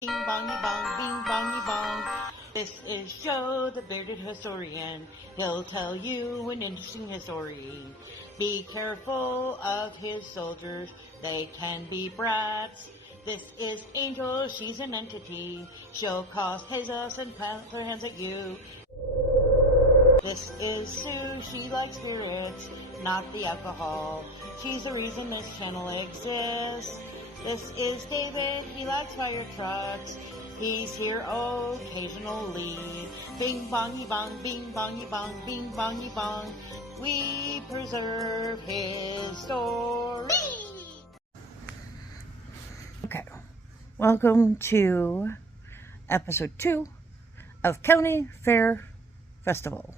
Bing bongy bong, bing bongy bong. This is Joe, the bearded historian. He'll tell you an interesting story. Be careful of his soldiers, they can be brats. This is Angel, she's an entity. She'll cause chaos and plant her hands at you. This is Sue, she likes spirits, not the alcohol. She's the reason this channel exists. This is David, he likes fire trucks. He's here occasionally. Bing bongy bong, bing bongy bong, bing bongy bong. We preserve his story. Okay, welcome to episode 2 of County Fair Festival.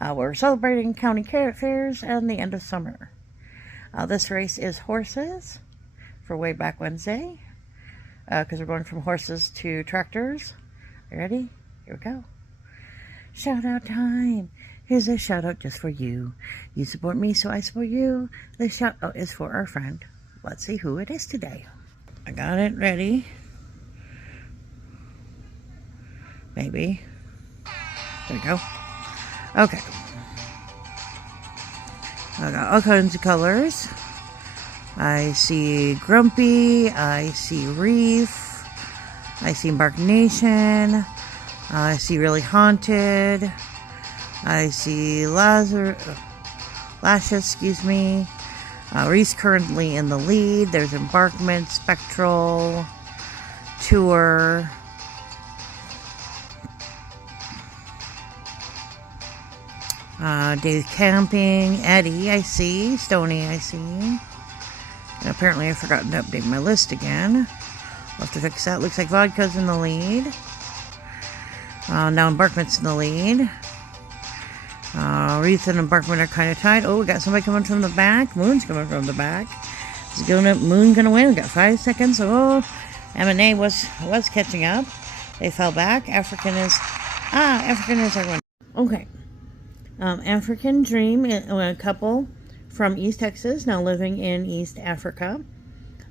We're celebrating county fairs and the end of summer. This race is horses for Wayback Wednesday, because we're going from horses to tractors. You ready? Here we go. Shout out time. Here's a shout out just for you. You support me, so I support you. The shout out is for our friend. Let's see who it is today. I got it ready. Maybe. There we go. Okay. I got all kinds of colors. I see Grumpy, I see Reef, I see Bark Nation, I see Really Haunted, I see Lashes, Reef's currently in the lead. There's Embarkment, Spectral, Tour, Dave's Camping, Eddie, I see, Stony, I see. And apparently I've forgotten to update my list again. I'll have to fix that. Looks like Vodka's in the lead. Now Embarkment's in the lead. Wreath and Embarkment are kind of tied. Oh, we got somebody coming from the back. Moon's coming from the back. Is Moon gonna win? We got 5 seconds. Oh, M&A was catching up. They fell back. African is our winner. Okay. African Dream, a couple from East Texas, now living in East Africa.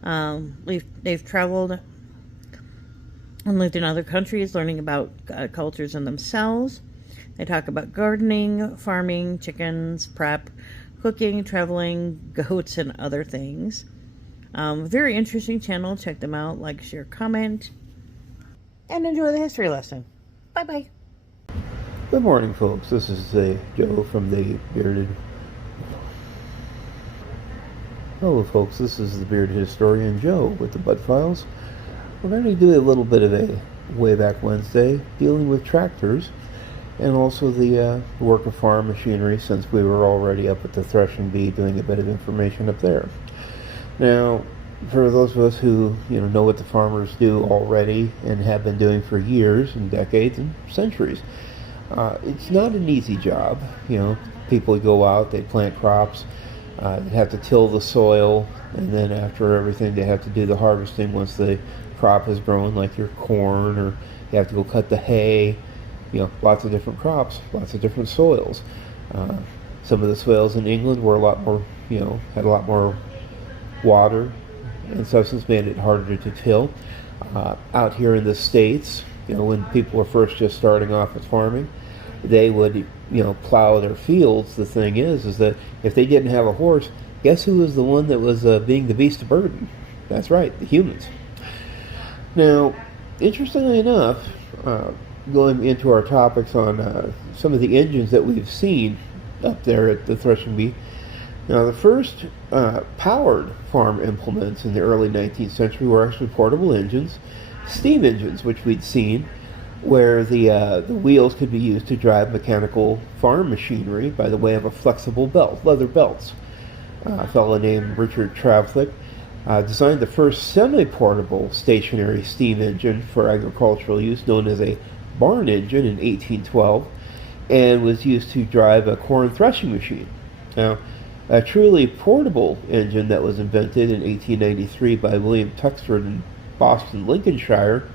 They've traveled and lived in other countries, learning about cultures and themselves. They talk about gardening, farming, chickens, prep, cooking, traveling, goats, and other things. Very interesting channel. Check them out. Like, share, comment, and enjoy the history lesson. Bye-bye. Good morning, folks. This is Joe from the Bearded. Hello, folks. This is the Bearded Historian Joe with the Bud Files. We're going to do a little bit of a Wayback Wednesday dealing with tractors and also the work of farm machinery, since we were already up at the threshing bee doing a bit of information up there. Now, for those of us who know what the farmers do already and have been doing for years and decades and centuries, it's not an easy job. People go out, they plant crops, they have to till the soil, and then after everything they have to do the harvesting once the crop is grown, like your corn, or you have to go cut the hay. Lots of different crops, lots of different soils. Some of the soils in England were a lot more, had a lot more water and substance, made it harder to till. Out here in the States, when people were first just starting off with farming, they would, plow their fields. The thing is that if they didn't have a horse, guess who was the one that was being the beast of burden? That's right, the humans. Now, interestingly enough, going into our topics on some of the engines that we've seen up there at the threshing bee. Now, the first powered farm implements in the early 19th century were actually portable engines, steam engines, which we'd seen, where the wheels could be used to drive mechanical farm machinery by the way of a flexible belt, leather belts. A fellow named Richard Travlick designed the first semi-portable stationary steam engine for agricultural use, known as a barn engine, in 1812, and was used to drive a corn threshing machine. Now, a truly portable engine that was invented in 1893 by William Tuxford in Boston, Lincolnshire,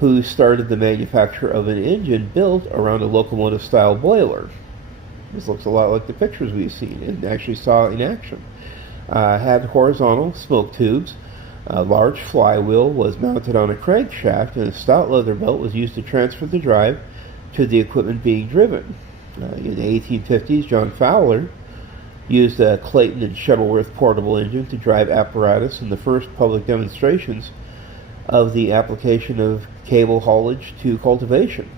who started the manufacture of an engine built around a locomotive-style boiler. This looks a lot like the pictures we've seen and actually saw in action. Had horizontal smoke tubes, A large flywheel was mounted on a crankshaft, and a stout leather belt was used to transfer the drive to the equipment being driven. In the 1850s, John Fowler used a Clayton and Shuttleworth portable engine to drive apparatus in the first public demonstrations of the application of cable haulage to cultivation.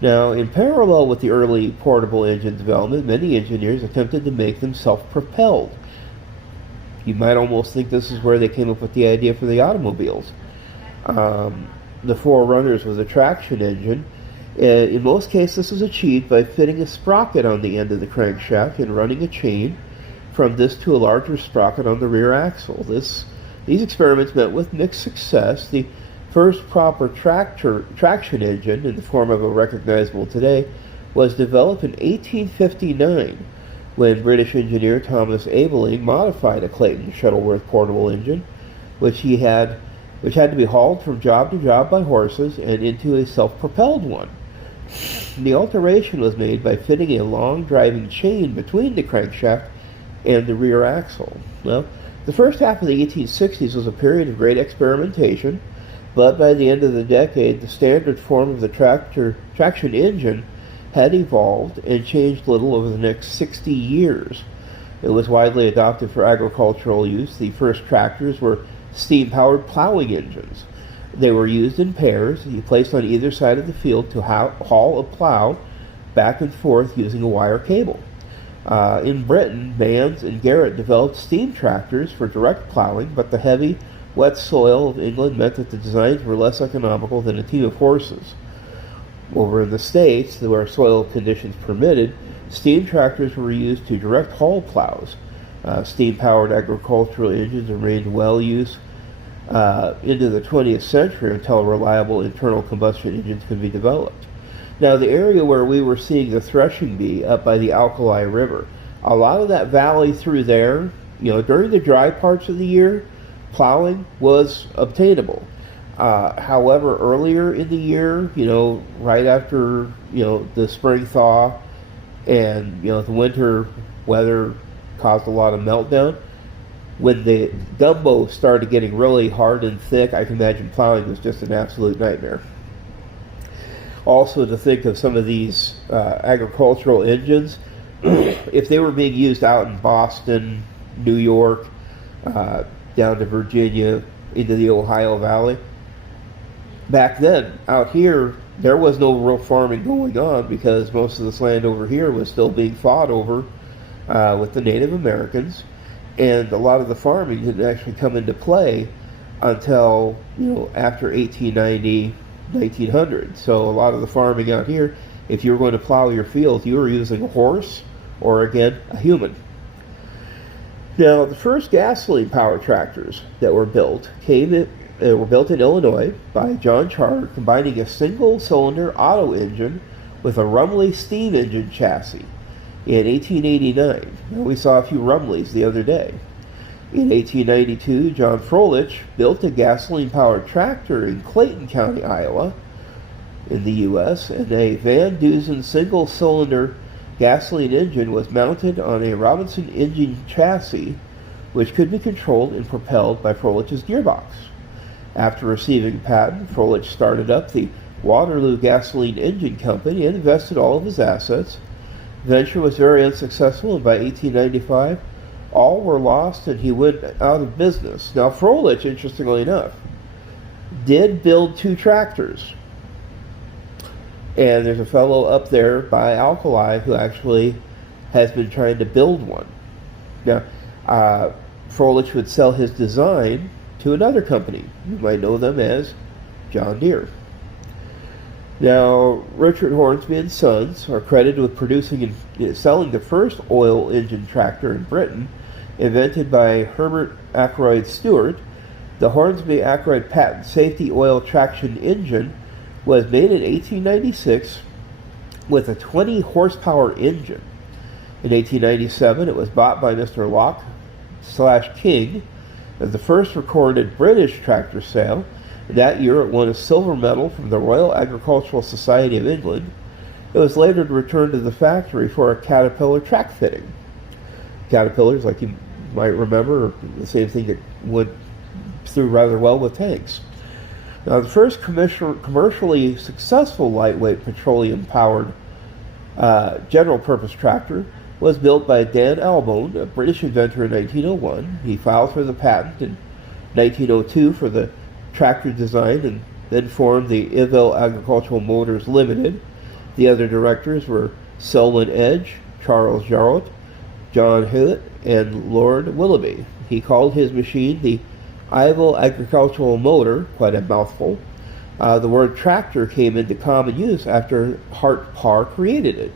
Now, in parallel with the early portable engine development, many engineers attempted to make them self-propelled. You might almost think this is where they came up with the idea for the automobiles. The forerunners was a traction engine. In most cases, this was achieved by fitting a sprocket on the end of the crankshaft and running a chain from this to a larger sprocket on the rear axle. These experiments met with mixed success. The first proper traction engine, in the form of a recognizable today, was developed in 1859 when British engineer Thomas Aveling modified a Clayton Shuttleworth portable engine, which had to be hauled from job to job by horses and into a self-propelled one. The alteration was made by fitting a long driving chain between the crankshaft and the rear axle. Well, the first half of the 1860s was a period of great experimentation, but by the end of the decade, the standard form of the traction engine had evolved and changed little over the next 60 years. It was widely adopted for agricultural use. The first tractors were steam-powered plowing engines. They were used in pairs, placed on either side of the field to haul a plow back and forth using a wire cable. In Britain, Bands and Garrett developed steam tractors for direct plowing, but the heavy, wet soil of England meant that the designs were less economical than a team of horses. Over in the States, where soil conditions permitted, steam tractors were used to direct haul plows. Steam-powered agricultural engines remained well used into the 20th century until reliable internal combustion engines could be developed. Now, the area where we were seeing the threshing bee up by the Alkali River, a lot of that valley through there, during the dry parts of the year, plowing was obtainable. However, earlier in the year, right after, the spring thaw and, the winter weather caused a lot of meltdown, when the gumbo started getting really hard and thick, I can imagine plowing was just an absolute nightmare. Also, to think of some of these agricultural engines, if they were being used out in Boston, New York, down to Virginia, into the Ohio Valley, back then, out here, there was no real farming going on because most of this land over here was still being fought over with the Native Americans, and a lot of the farming didn't actually come into play until after 1890, 1900. So a lot of the farming out here, if you were going to plow your field, you were using a horse or, again, a human. Now, the first gasoline-powered tractors that were built were built in Illinois by John Charter, combining a single-cylinder auto engine with a Rumley steam engine chassis in 1889. Now, we saw a few Rumleys the other day. In 1892, John Froelich built a gasoline-powered tractor in Clayton County, Iowa, in the U.S., and a Van Dusen single-cylinder gasoline engine was mounted on a Robinson engine chassis, which could be controlled and propelled by Froelich's gearbox. After receiving a patent, Froelich started up the Waterloo Gasoline Engine Company and invested all of his assets. The venture was very unsuccessful, and by 1895, all were lost and he went out of business. Now, Froelich, interestingly enough, did build 2 tractors. And there's a fellow up there by Alkali who actually has been trying to build one. Now, Froelich would sell his design to another company. You might know them as John Deere. Now, Richard Hornsby and Sons are credited with producing and selling the first oil engine tractor in Britain, invented by Herbert Ackroyd Stewart. The Hornsby-Ackroyd patent safety oil traction engine was made in 1896 with a 20 horsepower engine. In 1897, it was bought by Mr. Locke/King as the first recorded British tractor sale. That year, it won a silver medal from the Royal Agricultural Society of England. It was later returned to the factory for a Caterpillar track fitting. Caterpillars, like you might remember, are the same thing that would through rather well with tanks. Now, the first commercially successful lightweight petroleum-powered general-purpose tractor was built by Dan Albone, a British inventor, in 1901. He filed for the patent in 1902 for the tractor design and then formed the Ivell Agricultural Motors Limited. The other directors were Selwyn Edge, Charles Jarrett, John Hewlett, and Lord Willoughby. He called his machine the Ivell Agricultural Motor, quite a mouthful. The word tractor came into common use after Hart Parr created it.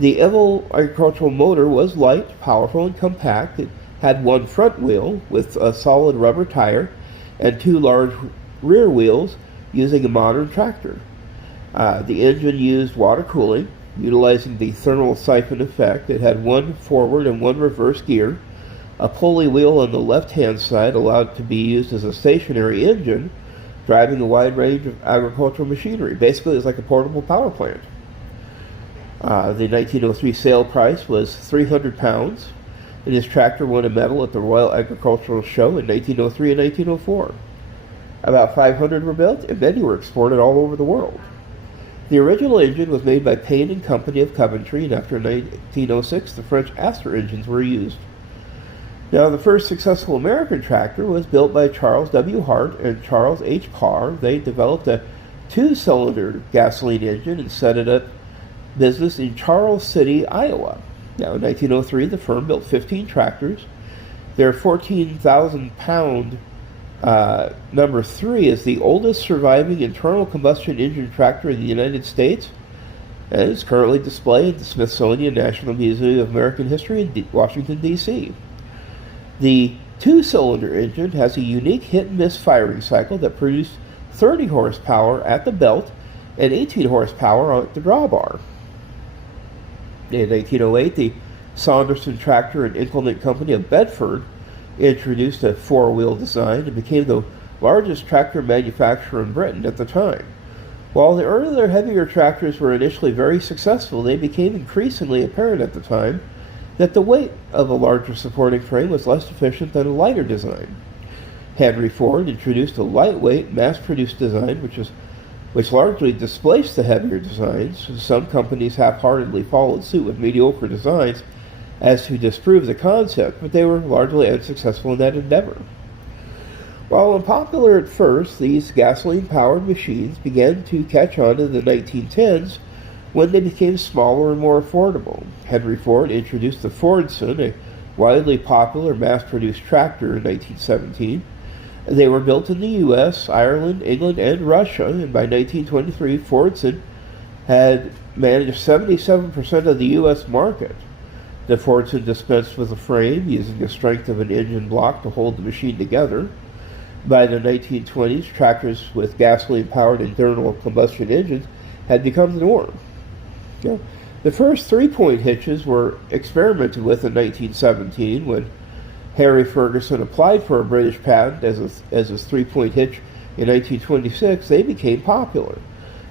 The Ivell Agricultural Motor was light, powerful, and compact. It had one front wheel with a solid rubber tire and two large rear wheels using a modern tractor. The engine used water cooling, utilizing the thermal siphon effect. It had one forward and one reverse gear. A pulley wheel on the left-hand side allowed it to be used as a stationary engine, driving a wide range of agricultural machinery. Basically, it was like a portable power plant. The 1903 sale price was £300, and his tractor won a medal at the Royal Agricultural Show in 1903 and 1904. About 500 were built, and many were exported all over the world. The original engine was made by Payne and Company of Coventry, and after 1906, the French Astor engines were used. Now, the first successful American tractor was built by Charles W. Hart and Charles H. Parr. They developed a two-cylinder gasoline engine and set it up business in Charles City, Iowa. Now, in 1903, the firm built 15 tractors. Their 14,000-pound number 3 is the oldest surviving internal combustion engine tractor in the United States, and is currently displayed at the Smithsonian National Museum of American History in Washington, D.C. The two-cylinder engine has a unique hit-and-miss firing cycle that produced 30 horsepower at the belt and 18 horsepower at the drawbar. In 1908, the Saunderson Tractor and Implement Company of Bedford introduced a four-wheel design and became the largest tractor manufacturer in Britain at the time. While the earlier heavier tractors were initially very successful, they became increasingly apparent at the time that the weight of a larger supporting frame was less efficient than a lighter design. Henry Ford introduced a lightweight, mass-produced design which largely displaced the heavier designs. Some companies half-heartedly followed suit with mediocre designs as to disprove the concept, but they were largely unsuccessful in that endeavor. While unpopular at first, these gasoline-powered machines began to catch on in the 1910s when they became smaller and more affordable. Henry Ford introduced the Fordson, a widely popular mass-produced tractor, in 1917. They were built in the U.S., Ireland, England, and Russia, and by 1923, Fordson had managed 77% of the U.S. market. The Fordson dispensed with a frame, using the strength of an engine block to hold the machine together. By the 1920s, tractors with gasoline-powered internal combustion engines had become the norm. Now, the first three-point hitches were experimented with in 1917 when Harry Ferguson applied for a British patent as his three-point hitch in 1926. They became popular.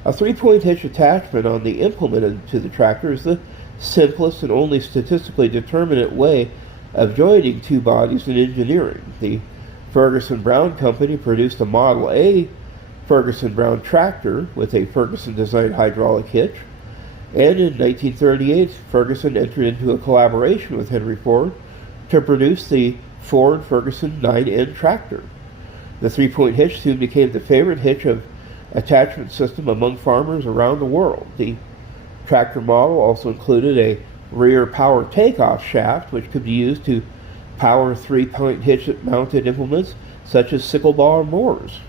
A three-point hitch attachment on the implement to the tractor is the simplest and only statistically determinate way of joining two bodies in engineering. The Ferguson-Brown Company produced a Model A Ferguson-Brown tractor with a Ferguson-designed hydraulic hitch, and in 1938, Ferguson entered into a collaboration with Henry Ford to produce the Ford Ferguson 9N tractor. The three-point hitch soon became the favorite hitch of attachment system among farmers around the world. The tractor model also included a rear power takeoff shaft, which could be used to power three-point hitch-mounted implements such as sickle bar mowers.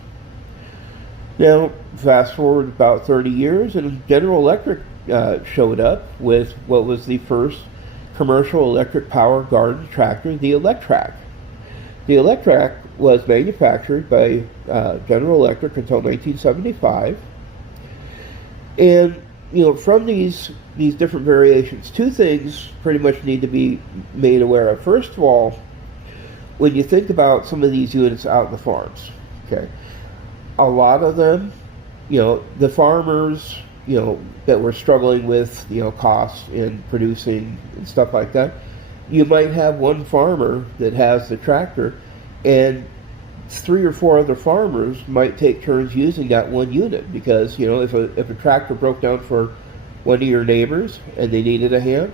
Now, fast forward about 30 years, and General Electric showed up with what was the first commercial electric power garden tractor, the Electrac. The Electrac was manufactured by General Electric until 1975, and from these different variations, two things pretty much need to be made aware of. First of all, when you think about some of these units out in the farms, okay, a lot of them, the farmers, that were struggling with, costs in producing and stuff like that, you might have one farmer that has the tractor, and 3 or 4 other farmers might take turns using that one unit, because if a tractor broke down for one of your neighbors and they needed a hand,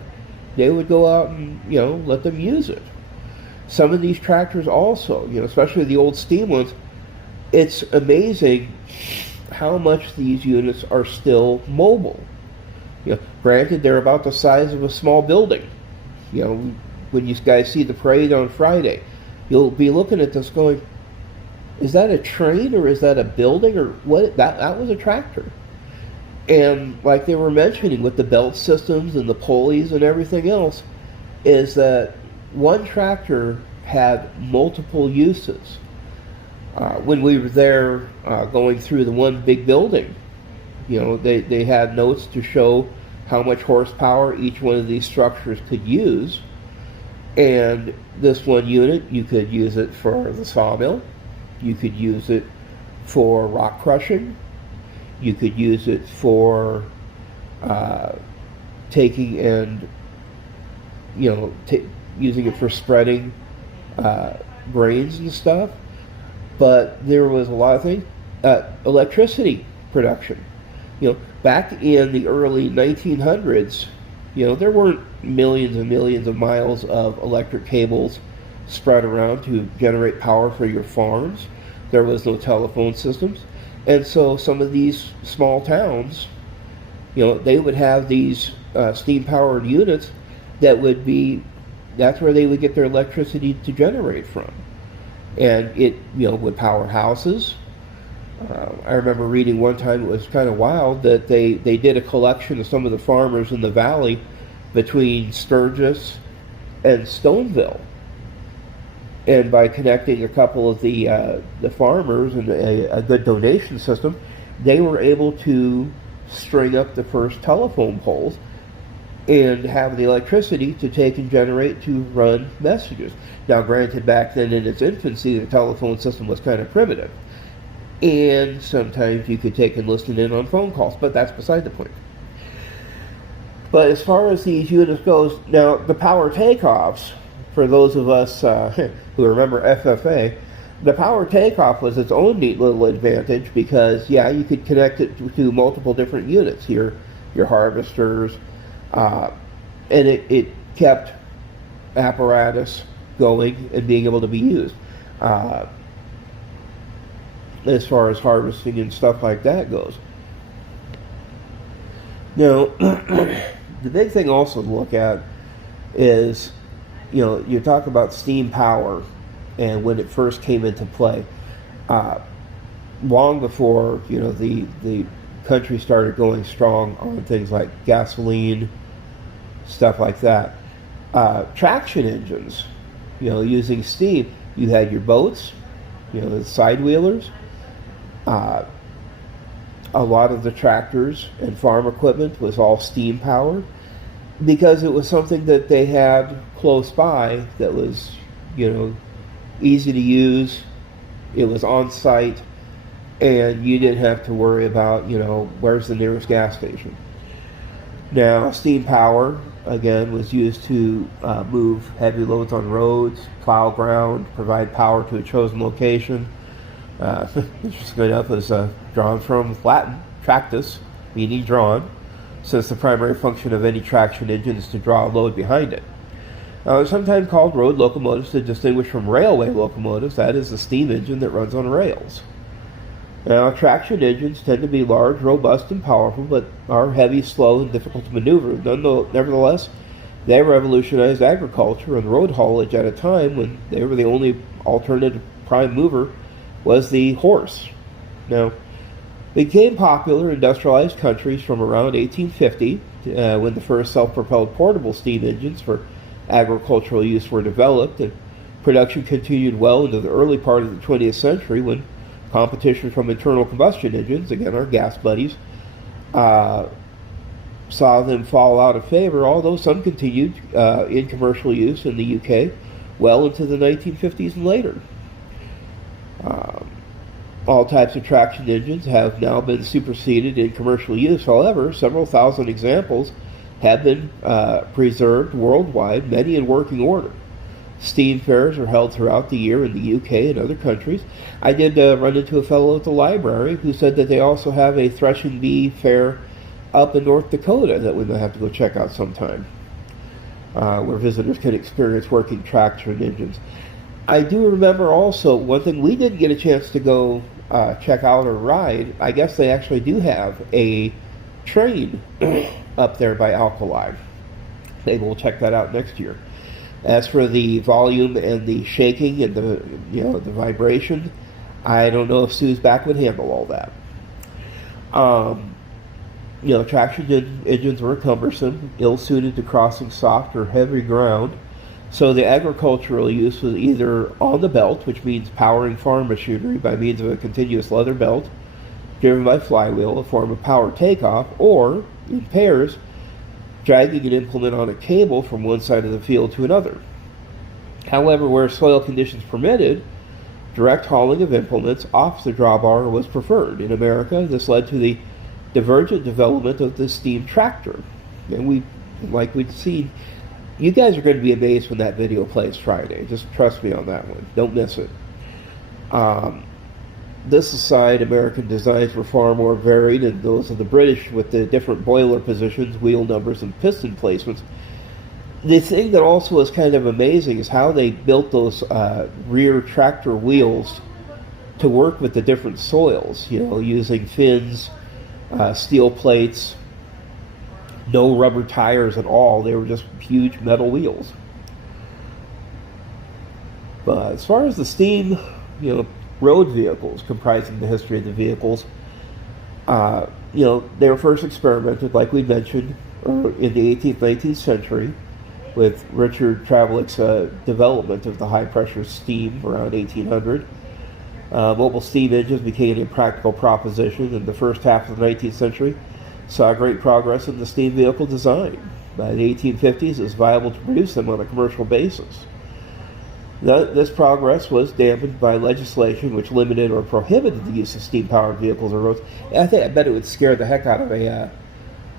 they would go out and let them use it. Some of these tractors also, especially the old steam ones, it's amazing how much these units are still mobile. Granted, they're about the size of a small building. When you guys see the parade on Friday, you'll be looking at this going, is that a train or is that a building or what? That was a tractor. And like they were mentioning with the belt systems and the pulleys and everything else, is that one tractor had multiple uses. When we were there going through the one big building, they had notes to show how much horsepower each one of these structures could use. And this one unit, you could use it for the sawmill, you could use it for rock crushing, you could use it for taking and using it for spreading grains and stuff. But there was a lot of things. Electricity production. Back in the early 1900s, there weren't millions and millions of miles of electric cables spread around to generate power for your farms. There was no telephone systems. And so some of these small towns, they would have these steam-powered units that's where they would get their electricity to generate from. And it, would power houses. I remember reading one time, it was kind of wild, that they did a collection of some of the farmers in the valley between Sturgis and Stoneville. And by connecting a couple of the farmers and a good donation system, they were able to string up the first telephone poles and have the electricity to take and generate to run messages. Now, granted, back then in its infancy, the telephone system was kind of primitive. And sometimes you could take and listen in on phone calls, but that's beside the point. But as far as these units goes, now the power takeoffs, for those of us who remember FFA, the power takeoff was its own neat little advantage because, you could connect it to multiple different units, your harvesters, and it kept apparatus going and being able to be used. As far as harvesting and stuff like that goes. Now, the big thing also to look at is, you talk about steam power and when it first came into play. Long before, the country started going strong on things like gasoline, stuff like that. Traction engines, using steam. You had your boats, the side wheelers. A lot of the tractors and farm equipment was all steam powered because it was something that they had close by that was, easy to use. It was on site, and you didn't have to worry about, where's the nearest gas station. Now, steam power, again, was used to move heavy loads on roads, plow ground, provide power to a chosen location. Interesting enough, is drawn from Latin, tractus, meaning drawn, since the primary function of any traction engine is to draw a load behind it. It's sometimes called road locomotives to distinguish from railway locomotives, that is the steam engine that runs on rails. Now, traction engines tend to be large, robust, and powerful, but are heavy, slow, and difficult to maneuver. Nevertheless, they revolutionized agriculture and road haulage at a time when they were the only alternative prime mover was the horse. Now, they became popular in industrialized countries from around 1850, when the first self-propelled portable steam engines for agricultural use were developed, and production continued well into the early part of the 20th century when competition from internal combustion engines, again our gas buddies, saw them fall out of favor, although some continued in commercial use in the UK well into the 1950s and later. All types of traction engines have now been superseded in commercial use. However, several thousand examples have been preserved worldwide, many in working order. Steam fairs are held throughout the year in the UK and other countries. I did run into a fellow at the library who said that they also have a threshing bee fair up in North Dakota that we might have to go check out sometime, where visitors can experience working tractor and engines. I do remember also one thing we didn't get a chance to go check out or ride. I guess they actually do have a train up there by Alkali. Maybe we'll check that out next year. As for the volume and the shaking and the vibration, I don't know if Sue's back would handle all that. Traction engines were cumbersome, ill-suited to crossing soft or heavy ground, so the agricultural use was either on the belt, which means powering farm machinery by means of a continuous leather belt driven by flywheel, a form of power takeoff, or, in pairs, dragging an implement on a cable from one side of the field to another. However, where soil conditions permitted, direct hauling of implements off the drawbar was preferred. In America, this led to the divergent development of the steam tractor. And like we've seen, you guys are going to be amazed when that video plays Friday. Just trust me on that one. Don't miss it. This aside, American designs were far more varied than those of the British, with the different boiler positions, wheel numbers, and piston placements. The thing that also was kind of amazing is how they built those rear tractor wheels to work with the different soils, using fins, steel plates, no rubber tires at all. They were just huge metal wheels. But as far as the steam, road vehicles comprising the history of the vehicles, they were first experimented, like we mentioned, in the 18th, 19th century, with Richard Trevithick's development of the high-pressure steam around 1800. Mobile steam engines became a practical proposition in the first half of the 19th century, saw great progress in the steam vehicle design. By the 1850s, it was viable to produce them on a commercial basis. This progress was dampened by legislation which limited or prohibited the use of steam-powered vehicles on roads. I bet it would scare the heck out of a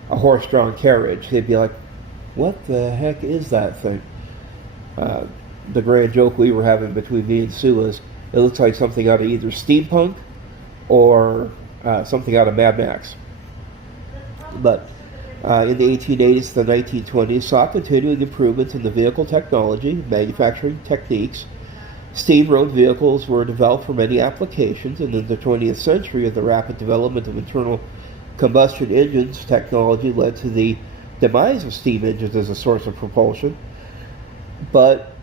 horse-drawn carriage. They'd be like, what the heck is that thing? The grand joke we were having between me and Sue was, it looks like something out of either steampunk or something out of Mad Max. But in the 1880s to the 1920s saw continuing improvements in the vehicle technology, manufacturing techniques. Steam road vehicles were developed for many applications, and in the 20th century, the rapid development of internal combustion engines technology led to the demise of steam engines as a source of propulsion. But,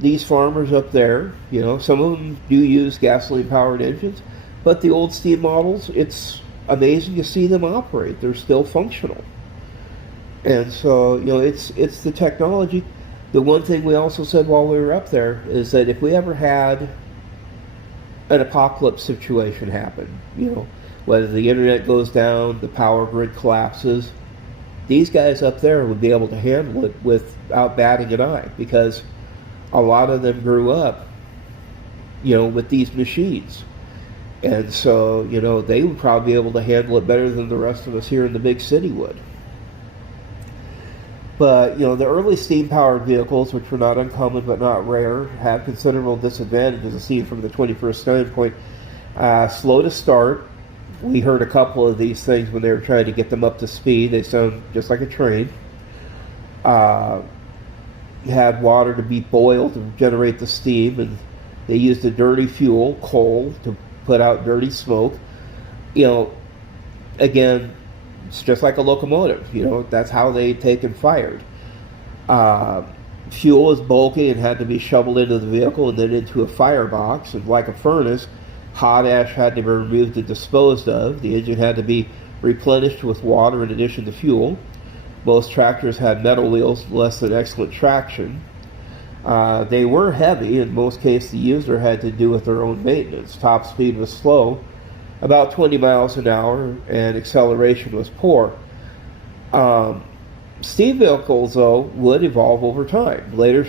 these farmers up there, some of them do use gasoline-powered engines, but the old steam models, it's amazing to see them operate. They're still functional. And so, it's the technology. The one thing we also said while we were up there is that if we ever had an apocalypse situation happen, whether the internet goes down, the power grid collapses, these guys up there would be able to handle it without batting an eye, because a lot of them grew up, with these machines. And so, they would probably be able to handle it better than the rest of us here in the big city would. But, the early steam-powered vehicles, which were not uncommon but not rare, have considerable disadvantages, as seen from the 21st standpoint. Slow to start. We heard a couple of these things when they were trying to get them up to speed. They sound just like a train. Had water to be boiled to generate the steam, and they used a dirty fuel, coal, to put out dirty smoke. Again, it's just like a locomotive. That's how they take and fired. Fuel is bulky and had to be shoveled into the vehicle and then into a firebox. And like a furnace, hot ash had to be removed and disposed of. The engine had to be replenished with water in addition to fuel. Most tractors had metal wheels, less than excellent traction. They were heavy. In most cases, the user had to do with their own maintenance. Top speed was slow, about 20 miles an hour, and acceleration was poor. Steam vehicles, though, would evolve over time. Later,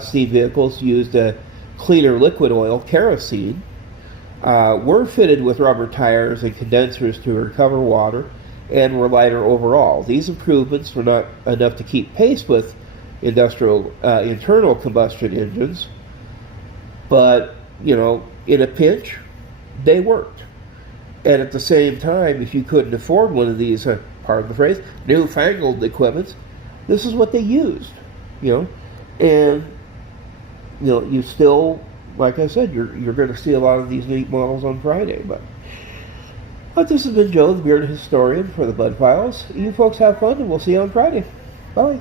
steam vehicles used a cleaner liquid oil, kerosene, were fitted with rubber tires and condensers to recover water, and were lighter overall. These improvements were not enough to keep pace with industrial internal combustion engines, but in a pinch, they worked. And at the same time, if you couldn't afford one of these, pardon the phrase, newfangled equipments, this is what they used, and you still, like I said, you're going to see a lot of these neat models on Friday. But this has been Joe, the Bearded Historian for the Bud Files. You folks have fun, and we'll see you on Friday. Bye.